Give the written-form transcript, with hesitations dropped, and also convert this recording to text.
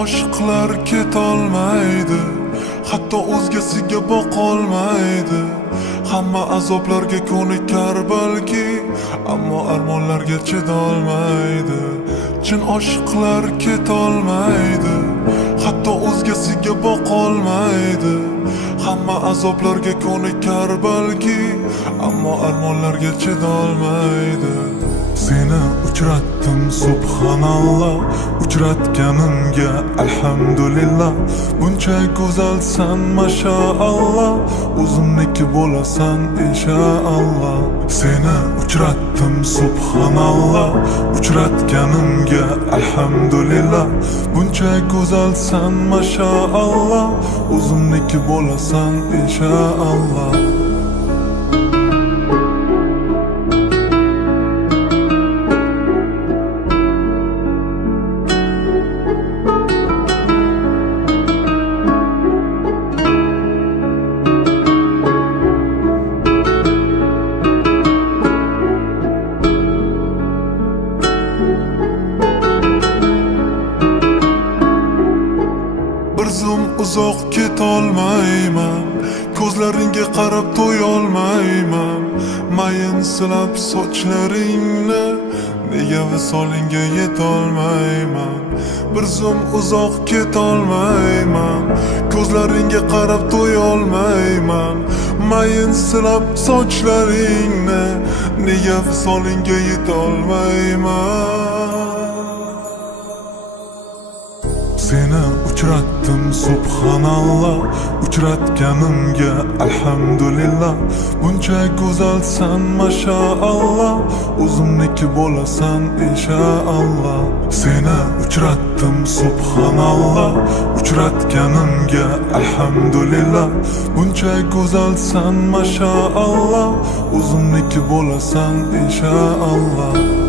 oshiqlar ketolmaydi, hatto o'zgasiga boqolmaydi. Hamma azoblarga ko'nikar balki, ammo armonlarga chidolmaydi. Chin oshiqlar ketolmaydi, hatto o'zgasiga boqolmaydi. Hamma azoblarga ko'nikar balki, ammo armonlarga chidolmaydi. Seni uchratdim subhanalloh, uchratganimga alhamdulillah. Buncha go'zalsan mashaalloh, o'zimniki bo'lasan inshaalloh. Seni uchratdim subhanalloh, uchratganimga alhamdulillah. Buncha go'zalsan mashaalloh, o'zimniki bo'lasan inshaalloh. Bir zum uzoq ketolmayman, ko'zlaringga qarab to'yolmayman. Mayin silab sochlaringni, nega visolingga yetolmayman. Bir zum uzoq ketolmayman, ko'zlaringga qarab to'yolmayman. Mayin silab sochlaringni, nega visolingga yetolmayman. Seni uchratdim subhanalloh, uchratganimga alhamdulillah. Buncha go'zalsan mashaalloh, o'zimniki bo'lasan inshaalloh. Seni uchratdim subhanalloh, uchratganimga alhamdulillah. Buncha go'zalsan mashaalloh, o'zimniki bo'lasan inshaalloh.